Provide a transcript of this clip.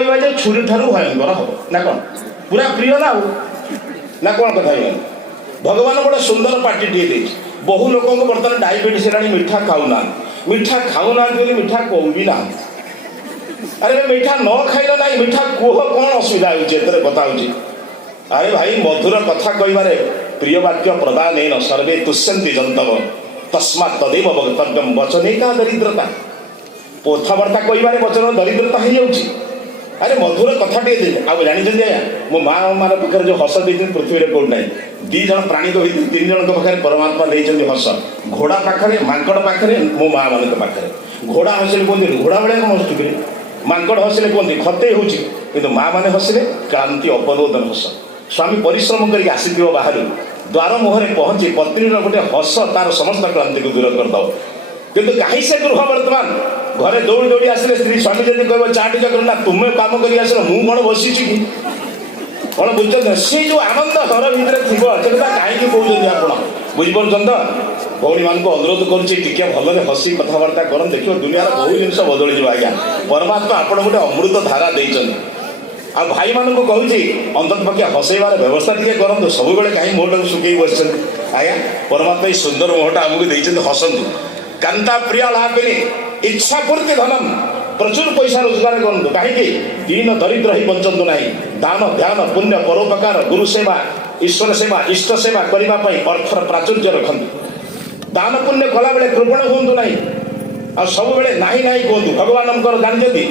कहवा जे छुरी ठारू भयंकर हम ना कौन पूरा प्रिय ना कौन कथा भगवान गोटे सुंदर पार्टी दे बहु लोक बर्तमान डायबिटीज है मीठा खाऊना बोली मीठा कहू भी ना अरे मीठा न खाइल ना मीठा कह कौन असुविधा होते कथा हो अरे भाई मधुर कथा कहबारे प्रिय वाक्य प्रदान सर्वे तुष्यंती जंतव तस्मात् तदेव वक्तव्यम वचन का दरिद्रता कथबार्ता कहबारे वचन दरिद्रता हो जाऊँगी अरे मधुर कथा टे आप जानते आज्ञा मो माँ मान पाखे जो हस दे पृथ्वी कौट ना दी जन प्राणी तो होती तीन जन पाखे परमात्मा देते हस घोड़ा पाखे मांकड़ पाखे मो माँ मान पाखे घोड़ा हसिले कहते घोड़ा भाया कौन हसुक मांकड़ हसिले कहते खते हो माँ मैंने हसिले क्रांति अपरोदन हस स्वामी परिश्रम करके आसी बाहर द्वार मुहर पहुँची पत्नीर गोटे हस तार समस्त क्रांति को दूर करद किंतु कहीं से गृह वर्तमान घरे दौड़ी दौड़ी आसिले स्त्री स्वामी जब कह चा टीका करना तुम्हें काम कर आस मुझे कौन बसी कि कौन बुझे सी जो आनंद घर भितर थी कहीं कौन आप बुझीपार तो भौणी मान अनुरोध करुँचे भलरे हसी कथबार्ता कर देखिए दुनिया बहुत जिन बदल जाए आज्ञा परमात्मा आपड़ गोटे अमृत धारा देते आ भाई मान को कहूँ अंतत पक्षे हसैबार व्यवस्था टी करूँ सब कहीं मुहटा सुखी बस आज्ञा परमात्मा ये सुंदर मुहटा आमको देते हसतु कांता प्रियालापिनी इच्छा पूर्ति धनम प्रचुर पैसा रोजगार करूँ कहीं दीन दरिद्र ही बंचतु ना दान ध्यान पुण्य परोपकार गुरु सेवा ईश्वर सेवा इष्ट सेवा करने अर्थर प्राचुर्य रखु दान पुण्य कला बेले कृपण हूँ ना आ सब बेले ना कहतु भगवान जानते